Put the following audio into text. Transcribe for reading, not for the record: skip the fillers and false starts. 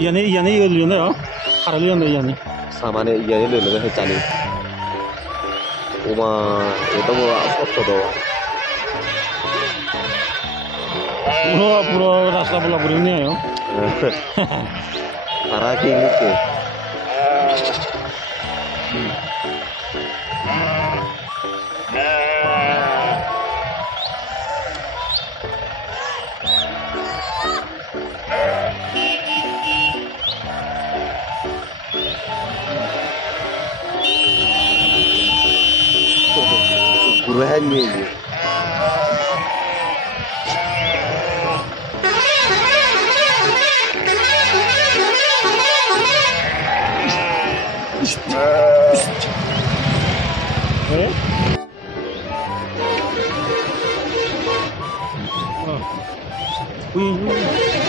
Iya nih dulu ya, karena lihat iya nih. Sama nih iya nih dulu nih cani. Uma itu mau foto doang. Pura rasa bola ini ya. Parah gini sih. Buruan nih. Wih.